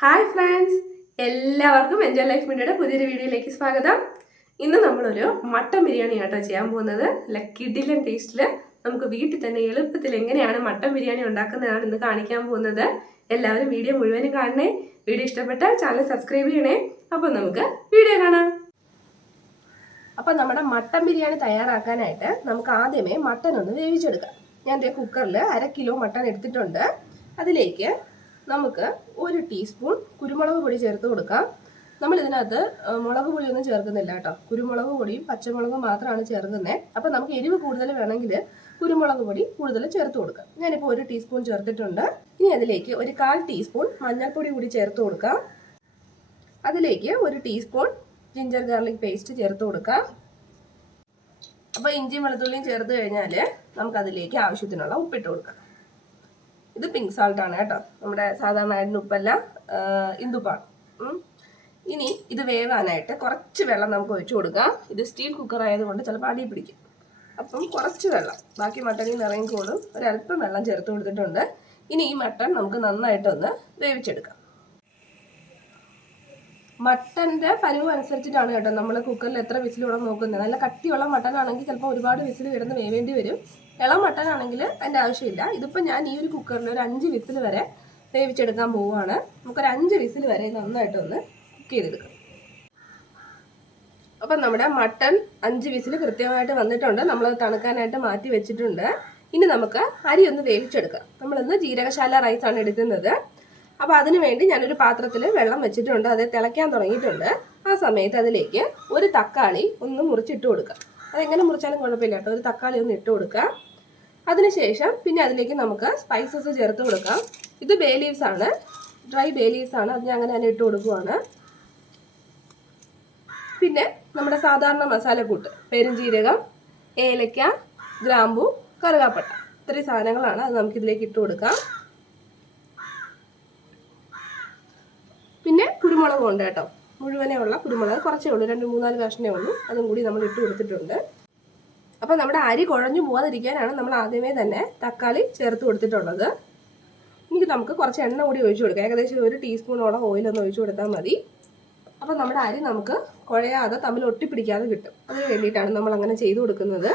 Hi friends, എല്ലാവർക്കും enjoy life മീഡിയയുടെ പുതിയൊരു വീഡിയോയിലേക്ക് സ്വാഗതം. ഇന്ന് നമ്മളൊരു മട്ടൻ ബിരിയാണി ആട്ടോ ചെയ്യാൻ പോകുന്നത്. കിഡിലൻ ടേസ്റ്റിൽ നമുക്ക് വീട്ടിൽ തന്നെ എളുപ്പത്തിൽ എങ്ങനെയാണ് മട്ടൻ ബിരിയാണി ഉണ്ടാക്കുന്നതാണ് ഇന്ന് കാണിക്കാൻ പോകുന്നത്. എല്ലാവരും വീഡിയോ മുഴുവനും കാണണേ. വീഡിയോ ഇഷ്ടപ്പെട്ടാൽ ചാനൽ സബ്സ്ക്രൈബ് ചെയ്യണേ. അപ്പോൾ നമുക്ക് വീഡിയോ കാണാം. അപ്പോൾ നമ്മുടെ മട്ടൻ ബിരിയാണി തയ്യാറാക്കാനായിട്ട് നമുക്ക് ആദ്യമേ മട്ടൻ ഒന്ന് വേവിച്ചെടുക്കാം. ഞാൻ കുക്കറിൽ 1/2 കിലോ മട്ടൻ എടുത്തിട്ടുണ്ട്. അതിലേക്ക് നമുക്ക് 1 ടീസ്പൂൺ കുരുമുളക് പൊടി ചേർത്ത് കൊടുക്കാം. നമ്മൾ ഇതിനകത്ത് മുളക് പൊടിയൊന്നും ചേർക്കുന്നില്ല കേട്ടോ. കുരുമുളക് പൊടിയും പച്ചമുളകും മാത്രമാണ് ചേർക്കുന്നത്. അപ്പോൾ നമുക്ക് എരിവ് കൂടുതൽ വേണമെങ്കിൽ കുരുമുളക് പൊടി കൂടുതൽ ചേർത്ത് കൊടുക്കാം. ഞാനിപ്പോൾ 1 ടീസ്പൂൺ ചേർത്തിട്ടുണ്ട്. ഇനി അതിലേക്ക് 1/4 ടീസ്പൂൺ മഞ്ഞൾപ്പൊടി കൂടി ചേർത്ത് കൊടുക്കാം. അതിലേക്ക് 1 ടീസ്പൂൺ ജിഞ്ചർ ഗാർലിക് പേസ്റ്റ് ചേർത്ത് കൊടുക്കാം. അപ്പോൾ ഇഞ്ചിയും വെളുത്തുള്ളിയും ചേർത്ത് കഴിഞ്ഞാൽ നമുക്കതിലേക്ക് ആവശ്യത്തിനുള്ള ഉപ്പിട്ട് കൊടുക്കാം. ഇത് പിങ്ക് സാൾട്ട് ആണ് കേട്ടോ, നമ്മുടെ സാധാരണ ആയിരുന്ന ഉപ്പല്ല, ഇന്ദുപ്പാണ്. ഇനി ഇത് വേവാനായിട്ട് കുറച്ച് വെള്ളം നമുക്ക് ഒഴിച്ചു കൊടുക്കാം. ഇത് സ്റ്റീൽ കുക്കർ ആയതുകൊണ്ട് ചിലപ്പോൾ അടി പിടിക്കും. അപ്പം കുറച്ച് വെള്ളം, ബാക്കി മട്ടനിൽ നിന്ന് ഇറങ്ങിക്കോളും. ഒരല്പം വെള്ളം ചേർത്ത് കൊടുത്തിട്ടുണ്ട്. ഇനി ഈ മട്ടൺ നമുക്ക് നന്നായിട്ടൊന്ന് വേവിച്ചെടുക്കാം. മട്ടൻ്റെ പരുവ് അനുസരിച്ചിട്ടാണ് കേട്ടോ നമ്മൾ കുക്കറിൽ എത്ര വിസിലൂടെ നോക്കുന്നത്. നല്ല കട്ടിയുള്ള മട്ടൻ ആണെങ്കിൽ ചിലപ്പോൾ ഒരുപാട് വിസിൽ കിടന്ന് വേവേണ്ടി വരും. ഇളം മട്ടൻ ആണെങ്കിൽ അതിൻ്റെ ആവശ്യമില്ല. ഇതിപ്പോൾ ഞാൻ ഈ ഒരു കുക്കറിൽ ഒരു 5 വിസിൽ വരെ വേവിച്ചെടുക്കാൻ പോവുകയാണ്. നമുക്കൊരു 5 വിസിൽ വരെ നന്നായിട്ടൊന്ന് കുക്ക് ചെയ്തെടുക്കാം. അപ്പം നമ്മുടെ മട്ടൺ 5 വിസിൽ കൃത്യമായിട്ട് വന്നിട്ടുണ്ട്. നമ്മളത് തണുക്കാനായിട്ട് മാറ്റി വെച്ചിട്ടുണ്ട്. ഇനി നമുക്ക് അരി ഒന്ന് വേവിച്ചെടുക്കാം. നമ്മളിന്ന് ജീരകശാല റൈസാണ് എടുക്കുന്നത്. അപ്പോൾ അതിനു വേണ്ടി ഞാനൊരു പാത്രത്തിൽ വെള്ളം വെച്ചിട്ടുണ്ട്. അത് തിളയ്ക്കാൻ തുടങ്ങിയിട്ടുണ്ട്. ആ സമയത്ത് അതിലേക്ക് 1 തക്കാളി ഒന്ന് മുറിച്ചിട്ട് കൊടുക്കാം. അതെങ്ങനെ മുറിച്ചാലും കുഴപ്പമില്ല കേട്ടോ. 1 തക്കാളി ഒന്ന് ഇട്ട് കൊടുക്കാം. അതിനുശേഷം പിന്നെ അതിലേക്ക് നമുക്ക് സ്പൈസസ് ചേർത്ത് കൊടുക്കാം. ഇത് ബേ ലീവ്സ് ആണ്, ഡ്രൈ ബേ ലീവ്സ് ആണ്. അത് ഞാൻ അങ്ങനെ തന്നെ ഇട്ട് കൊടുക്കുവാണ്. പിന്നെ നമ്മുടെ സാധാരണ മസാലക്കൂട്ട്, പെരുംജീരകം, ഏലക്ക, ഗ്രാമ്പു, കറുകാപ്പട്ട, ഇത്രയും സാധനങ്ങളാണ്. അത് നമുക്കിതിലേക്ക് ഇട്ട് കൊടുക്കാം. പിന്നെ കുരുമുളക് ഉണ്ട് കേട്ടോ, മുഴുവനേ ഉള്ള കുരുമുളക് കുറച്ചേ ഉള്ളൂ, 2-3-4 കഷ്ണേ ഉള്ളൂ. അതും കൂടി നമ്മൾ ഇട്ട് കൊടുത്തിട്ടുണ്ട്. അപ്പോൾ നമ്മുടെ അരി കുഴഞ്ഞു പോകാതിരിക്കാനാണ് നമ്മൾ ആദ്യമേ തന്നെ തക്കാളി ചേർത്ത് കൊടുത്തിട്ടുള്ളത്. ഇനി നമുക്ക് കുറച്ച് എണ്ണ കൂടി ഒഴിച്ചു കൊടുക്കാം. ഏകദേശം 1 ടീസ്പൂണോളം ഓയിലൊന്ന് ഒഴിച്ചു കൊടുത്താൽ മതി. അപ്പോൾ നമ്മുടെ അരി നമുക്ക് കുഴയാതെ തമ്മിൽ ഒട്ടിപ്പിടിക്കാതെ കിട്ടും. അതിന് വേണ്ടിയിട്ടാണ് നമ്മൾ അങ്ങനെ ചെയ്തു കൊടുക്കുന്നത്.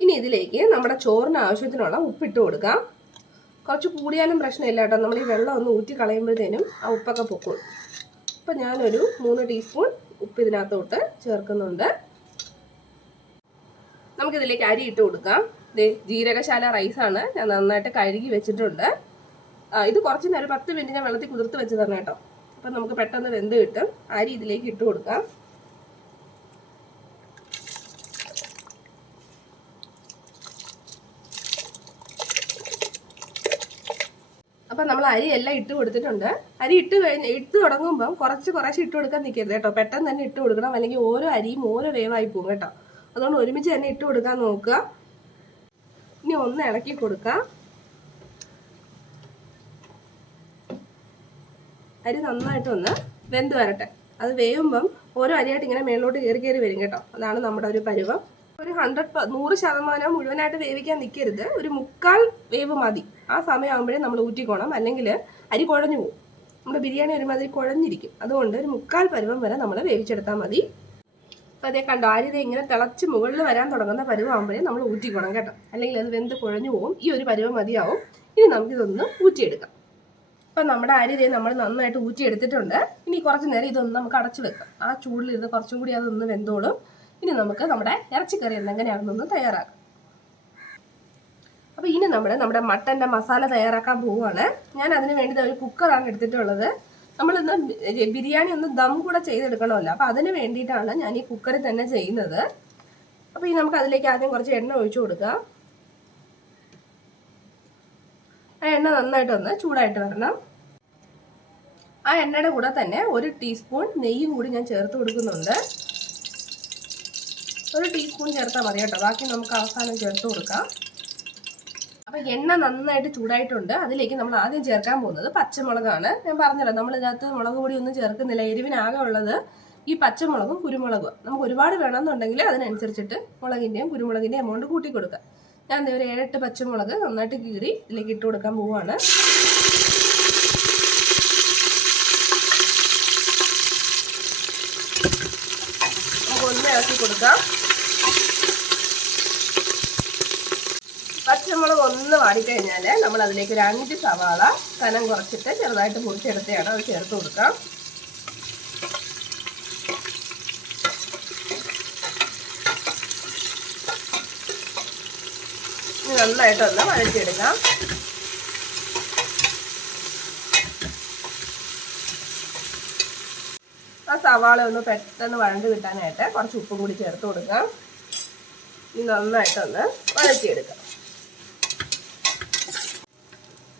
ഇനി ഇതിലേക്ക് നമ്മുടെ ചോറിന് ആവശ്യത്തിനുള്ള ഉപ്പിട്ട് കൊടുക്കാം. കുറച്ച് കൂടിയാലും പ്രശ്നമില്ല കേട്ടോ. നമ്മൾ ഈ വെള്ളം ഒന്ന് ഊറ്റി കളയുമ്പോഴത്തേനും ആ ഉപ്പൊക്കെ പൊക്കോളും. അപ്പോൾ ഞാനൊരു 3 ടീസ്പൂൺ ഉപ്പ് ഇതിനകത്തോട്ട് ചേർക്കുന്നുണ്ട്. നമുക്കിതിലേക്ക് അരി ഇട്ട് കൊടുക്കാം. ജീരകശാല റൈസാണ്, ഞാൻ നന്നായിട്ട് കഴുകി വെച്ചിട്ടുണ്ട്. ഇത് കുറച്ച് നേരം 10 മിനിറ്റ് ഞാൻ വെള്ളത്തിൽ കുതിർത്ത് വെച്ച് തന്നെ കേട്ടോ. അപ്പം നമുക്ക് പെട്ടെന്ന് വെന്ത് കിട്ടും. അരി ഇതിലേക്ക് ഇട്ട് കൊടുക്കാം. അപ്പം നമ്മൾ അരി എല്ലാം ഇട്ട് കൊടുത്തിട്ടുണ്ട്. അരി ഇട്ട് തുടങ്ങുമ്പം കുറച്ച് ഇട്ട് കൊടുക്കാൻ നിൽക്കരുത് കേട്ടോ. പെട്ടെന്ന് തന്നെ ഇട്ട് കൊടുക്കണം, അല്ലെങ്കിൽ ഓരോ അരിയും ഓരോ വേവായി പോകും കേട്ടോ. അതുകൊണ്ട് ഒരുമിച്ച് തന്നെ ഇട്ട് കൊടുക്കാൻ നോക്കുക. ഇനി ഒന്ന് ഇളക്കി കൊടുക്കാം. അരി നന്നായിട്ടൊന്ന് വെന്ത് വരട്ടെ. അത് വേവുമ്പം ഓരോ അരിയായിട്ട് ഇങ്ങനെ മേളിലോട്ട് കയറി വരും കേട്ടോ. അതാണ് നമ്മുടെ ഒരു പരുവം. ഒരു 100% മുഴുവനായിട്ട് വേവിക്കാൻ നിൽക്കരുത്. ഒരു 1/4 വേവ് മതി. ആ സമയമാകുമ്പോഴേ നമ്മൾ ഊറ്റിക്കോണം, അല്ലെങ്കിൽ അരി കുഴഞ്ഞു പോകും. നമ്മുടെ ബിരിയാണി ഒരുമാതിരി കുഴഞ്ഞിരിക്കും. അതുകൊണ്ട് ഒരു 1/4 പരുവം വരെ നമ്മൾ വേവിച്ചെടുത്താൽ മതി. അപ്പോൾ അതേ കണ്ടോ, അരി ഇങ്ങനെ തിളച്ച് മുകളിൽ വരാൻ തുടങ്ങുന്ന പരുവാകുമ്പോഴേ നമ്മൾ ഊറ്റിക്കോണം കേട്ടോ, അല്ലെങ്കിൽ അത് വെന്ത് കുഴഞ്ഞു പോകും. ഈ ഒരു പരുവം മതിയാവും. ഇനി നമുക്കിതൊന്ന് ഊറ്റിയെടുക്കാം. അപ്പം നമ്മുടെ അരി നമ്മൾ നന്നായിട്ട് ഊറ്റിയെടുത്തിട്ടുണ്ട്. ഇനി കുറച്ച് നേരം ഇതൊന്ന് നമുക്ക് അടച്ചു വെക്കാം. ആ ചൂടിലിരുന്ന് കുറച്ചും കൂടി അതൊന്ന് വെന്തോളും. ഇനി നമുക്ക് നമ്മുടെ ഇറച്ചിക്കറി എങ്ങനെയാണെന്നൊന്ന് തയ്യാറാക്കാം. അപ്പോൾ ഇനി നമ്മുടെ മട്ടൻ്റെ മസാല തയ്യാറാക്കാൻ പോവുകയാണ്. ഞാൻ അതിന് വേണ്ടി ഒരു കുക്കറാണ് എടുത്തിട്ടുള്ളത്. നമ്മളിന്ന് ബിരിയാണി ഒന്ന് ദം കൂടെ ചെയ്തെടുക്കണമല്ലോ. അപ്പോൾ അതിന് വേണ്ടിയിട്ടാണ് ഞാൻ ഈ കുക്കറിൽ തന്നെ ചെയ്യുന്നത്. അപ്പോൾ ഈ നമുക്ക് അതിലേക്ക് ആദ്യം കുറച്ച് എണ്ണ ഒഴിച്ചു കൊടുക്കാം. ആ എണ്ണ നന്നായിട്ടൊന്ന് ചൂടായിട്ട് വരണം. ആ എണ്ണയുടെ കൂടെ തന്നെ 1 ടീസ്പൂൺ നെയ്യും കൂടി ഞാൻ ചേർത്ത് കൊടുക്കുന്നുണ്ട്. 1 ടീസ്പൂൺ ചേർത്താൽ മതി കേട്ടോ, ബാക്കി നമുക്ക് അവസാനം ചേർത്ത് കൊടുക്കാം. അപ്പോൾ എണ്ണ നന്നായിട്ട് ചൂടായിട്ടുണ്ട്. അതിലേക്ക് നമ്മൾ ആദ്യം ചേർക്കാൻ പോകുന്നത് പച്ചമുളകാണ്. ഞാൻ പറഞ്ഞല്ലോ, നമ്മൾ ഇതിനകത്ത് മുളക് പൊടി ഒന്നും ചേർക്കുന്നില്ല. എരിവിനാകെ ഉള്ളത് ഈ പച്ചമുളകും കുരുമുളകും. നമുക്ക് ഒരുപാട് വേണമെന്നുണ്ടെങ്കിൽ അതിനനുസരിച്ചിട്ട് മുളകിൻ്റെയും കുരുമുളകിൻ്റെയും എമൗണ്ട് കൂട്ടി കൊടുക്കുക. ഞാൻ ഒരു 7-8 പച്ചമുളക് നന്നായിട്ട് കീറി ഇതിലേക്ക് ഇട്ട് കൊടുക്കാൻ പോവുകയാണ്. വാടിക്കഴിഞ്ഞാൽ നമ്മൾ അതിലേക്ക് ഒരു 5 സവാള കനം കുറച്ചിട്ട് ചെറുതായിട്ട് മുറിച്ചെടുത്തതാണ് അത് ചേർത്ത് കൊടുക്കാം. നന്നായിട്ടൊന്ന് വഴറ്റിയെടുക്കാം. ആ സവാള ഒന്ന് പെട്ടെന്ന് വഴണ്ട് കിട്ടാനായിട്ട് കുറച്ച് ഉപ്പും കൂടി ചേർത്ത് കൊടുക്കാം. ഇനി നന്നായിട്ടൊന്ന് വഴറ്റിയെടുക്കാം.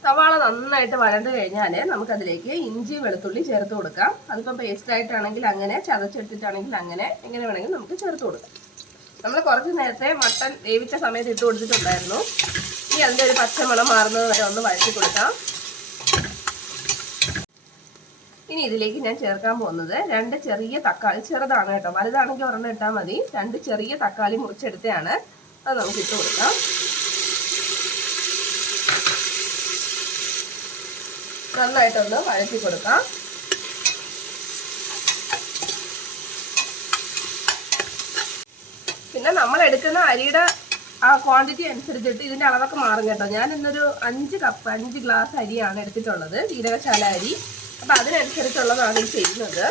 സവാള നന്നായിട്ട് വഴണ്ട് കഴിഞ്ഞാൽ നമുക്കതിലേക്ക് ഇഞ്ചി വെളുത്തുള്ളി ചേർത്ത് കൊടുക്കാം. അതിപ്പോൾ പേസ്റ്റായിട്ടാണെങ്കിൽ അങ്ങനെ, ചതച്ചെടുത്തിട്ടാണെങ്കിൽ അങ്ങനെ, എങ്ങനെ വേണമെങ്കിലും നമുക്ക് ചേർത്ത് കൊടുക്കാം. നമ്മൾ കുറച്ച് നേരത്തെ മട്ടൻ വേവിച്ച സമയത്ത് ഇട്ട് കൊടുത്തിട്ടുണ്ടായിരുന്നു. ഇനി അതിൻ്റെ ഒരു പച്ചമണം മാറുന്നത് വരെ ഒന്ന് വഴറ്റി കൊടുക്കാം. ഇനി ഇതിലേക്ക് ഞാൻ ചേർക്കാൻ പോകുന്നത് 2 ചെറിയ തക്കാളി, ചെറുതാണ് കേട്ടോ, വലുതാണെങ്കിൽ ഒരെണ്ണം ഇട്ടാൽ മതി. 2 ചെറിയ തക്കാളി മുറിച്ചെടുത്തതാണ്, അത് നമുക്ക് ഇട്ട് കൊടുക്കാം. നന്നായിട്ടൊന്ന് വഴറ്റി കൊടുക്കാം. പിന്നെ നമ്മൾ എടുക്കുന്ന അരിയുടെ ആ ക്വാണ്ടിറ്റി അനുസരിച്ചിട്ട് ഇതിൻ്റെ അളവൊക്കെ മാറും കേട്ടോ. ഞാൻ ഇന്നൊരു 5 ഗ്ലാസ് അരിയാണ് എടുത്തിട്ടുള്ളത്, ജീരകശാല അരി. അപ്പം അതിനനുസരിച്ചുള്ളതാണ് ഇത് ചെയ്യുന്നത്.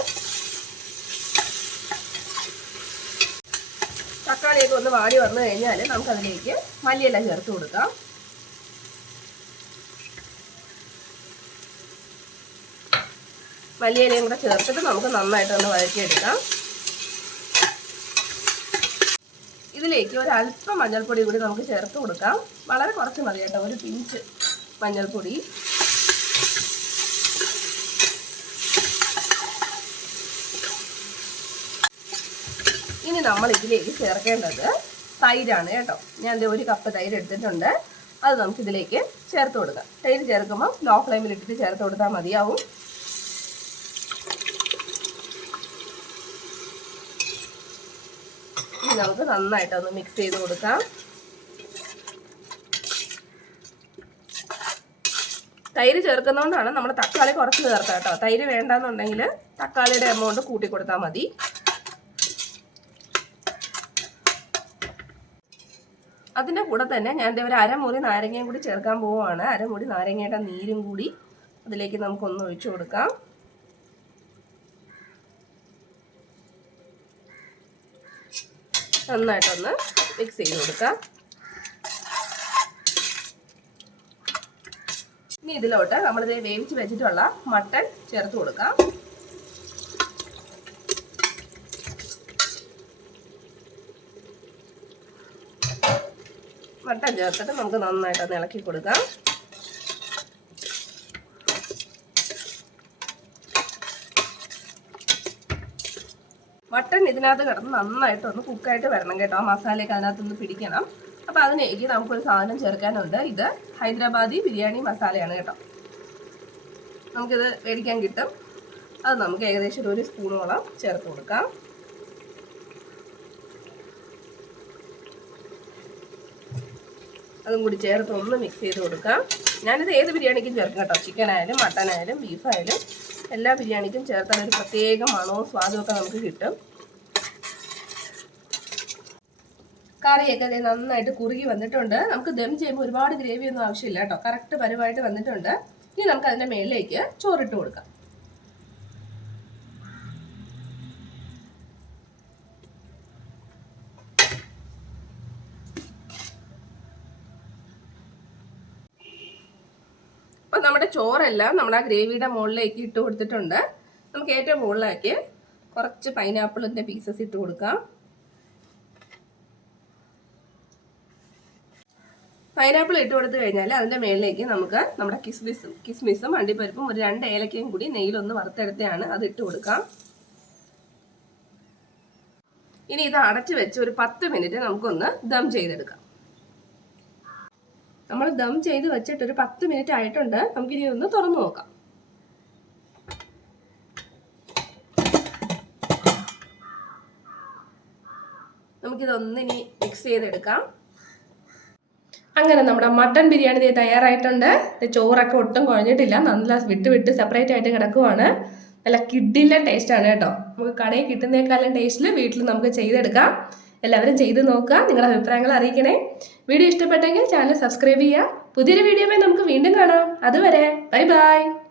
തക്കാളിയൊക്കെ ഒന്ന് വാടി വന്നു കഴിഞ്ഞാൽ നമുക്കതിലേക്ക് മല്ലിയില ചേർത്ത് കൊടുക്കാം. മല്ലിയിലയും കൂടെ ചേർത്തിട്ട് നമുക്ക് നന്നായിട്ടൊന്ന് വഴറ്റിയെടുക്കാം. ഇതിലേക്ക് ഒരല്പം മഞ്ഞൾപ്പൊടി കൂടി നമുക്ക് ചേർത്ത് കൊടുക്കാം. വളരെ കുറച്ച് മതി കേട്ടോ, ഒരു പിഞ്ച് മഞ്ഞൾപ്പൊടി. ഇനി നമ്മൾ ഇതിലേക്ക് ചേർക്കേണ്ടത് തൈരാണ് കേട്ടോ. ഞാൻ 1 കപ്പ് തൈര് എടുത്തിട്ടുണ്ട്, അത് നമുക്കിതിലേക്ക് ചേർത്ത് കൊടുക്കാം. തൈര് ചേർക്കുമ്പോൾ ലോ ഫ്ലെയിമിൽ ഇട്ടിട്ട് ചേർത്ത് കൊടുത്താൽ മതിയാവും. ഇനി നമുക്ക് നന്നായിട്ടൊന്ന് മിക്സ് ചെയ്ത് കൊടുക്കാം. തൈര് ചേർക്കുന്നതുകൊണ്ടാണ് നമ്മൾ തക്കാളി കുറച്ച് ചേർക്കാം കേട്ടോ. തൈര് വേണ്ടാന്നുണ്ടെങ്കിൽ തക്കാളിയുടെ എമൗണ്ട് കൂട്ടി കൊടുത്താൽ മതി. അതിൻ്റെ കൂടെ തന്നെ ഞാൻ ഒരു അരമുറി നാരങ്ങയും കൂടി ചേർക്കാൻ പോവുകയാണ്. അരമുറി നാരങ്ങയുടെ നീരും കൂടി അതിലേക്ക് നമുക്കൊന്ന് ഒഴിച്ചു കൊടുക്കാം. നന്നായിട്ടൊന്ന് മിക്സ് ചെയ്ത് കൊടുക്കാം. ഇനി ഇതിലോട്ട് നമ്മളിത് വേവിച്ച് വെച്ചിട്ടുള്ള മട്ടൺ ചേർത്ത് കൊടുക്കാം. മട്ടൺ ചേർത്തിട്ട് നമുക്ക് നന്നായിട്ടൊന്ന് ഇളക്കി കൊടുക്കാം. മട്ടൺ ഇതിനകത്ത് കിടന്ന് നന്നായിട്ടൊന്ന് കുക്കായിട്ട് വരണം കേട്ടോ. ആ മസാലയൊക്കെ അതിനകത്തൊന്ന് പിടിക്കണം. അപ്പോൾ അതിലേക്ക് നമുക്കൊരു സാധനം ചേർക്കാനുണ്ട്. ഇത് ഹൈദരാബാദി ബിരിയാണി മസാലയാണ് കേട്ടോ. നമുക്കിത് മേടിക്കാൻ കിട്ടും. അത് നമുക്ക് ഏകദേശം 1 സ്പൂണോളം ചേർത്ത് കൊടുക്കാം. അതും കൂടി ചേർത്ത് ഒന്ന് മിക്സ് ചെയ്ത് കൊടുക്കാം. ഞാനിത് ഏത് ബിരിയാണിക്കും ചേർക്കും കേട്ടോ. ചിക്കൻ ആയാലും മട്ടൻ ആയാലും ബീഫായാലും എല്ലാ ബിരിയാണിക്കും ചേർത്താൽ ഒരു പ്രത്യേക മണവും സ്വാദും ഒക്കെ നമുക്ക് കിട്ടും. കറിയൊക്കെ നന്നായിട്ട് കുറുകി വന്നിട്ടുണ്ട്. നമുക്ക് ദം ചെയ്യുമ്പോൾ ഒരുപാട് ഗ്രേവി ഒന്നും ആവശ്യമില്ല കേട്ടോ. കറക്റ്റ് പരുവായിട്ട് വന്നിട്ടുണ്ട്. ഇനി നമുക്ക് അതിൻ്റെ മേളിലേക്ക് ചോറിട്ട് കൊടുക്കാം. അപ്പം നമ്മുടെ ചോറെല്ലാം നമ്മുടെ ആ ഗ്രേവിയുടെ മുകളിലേക്ക് ഇട്ട് കൊടുത്തിട്ടുണ്ട്. നമുക്ക് ഏറ്റവും മുകളിലേക്ക് കുറച്ച് പൈനാപ്പിളിൻ്റെ പീസസ് ഇട്ട് കൊടുക്കാം. പൈനാപ്പിൾ ഇട്ട് കൊടുത്തു കഴിഞ്ഞാൽ അതിൻ്റെ മേളിലേക്ക് നമുക്ക് നമ്മുടെ കിസ്മിസും അണ്ടിപ്പരിപ്പും ഒരു 2 ഏലക്കയും കൂടി നെയ്യിലൊന്ന് വറുത്തെടുത്താണ്, അത് ഇട്ട് കൊടുക്കാം. ഇനി ഇത് അടച്ചു വെച്ച് ഒരു 10 മിനിറ്റ് നമുക്കൊന്ന് ദം ചെയ്തെടുക്കാം. നമ്മൾ ദം ചെയ്ത് വെച്ചിട്ട് ഒരു 10 മിനിറ്റ് ആയിട്ടുണ്ട്. നമുക്കിനി ഒന്ന് തുറന്നു നോക്കാം. നമുക്കിതൊന്നിനി മിക്സ് ചെയ്തെടുക്കാം. അങ്ങനെ നമ്മുടെ മട്ടൺ ബിരിയാണി തയ്യാറായിട്ടുണ്ട്. ചോറൊക്കെ ഒട്ടും കുഴഞ്ഞിട്ടില്ല, നല്ല വിട്ട് സെപ്പറേറ്റ് ആയിട്ട് കിടക്കുവാണ്. നല്ല കിഡിലെ ടേസ്റ്റാണ് കേട്ടോ. നമുക്ക് കടയിൽ കിട്ടുന്നേക്കാളും ടേസ്റ്റിൽ വീട്ടിൽ നമുക്ക് ചെയ്തെടുക്കാം. എല്ലാവരും ചെയ്ത് നോക്കുക. നിങ്ങളുടെ അഭിപ്രായങ്ങൾ അറിയിക്കണേ. വീഡിയോ ഇഷ്ടപ്പെട്ടെങ്കിൽ ചാനൽ സബ്സ്ക്രൈബ് ചെയ്യുക. പുതിയൊരു വീഡിയോയുമായി നമുക്ക് വീണ്ടും കാണാം. അതുവരെ ബൈ ബൈ.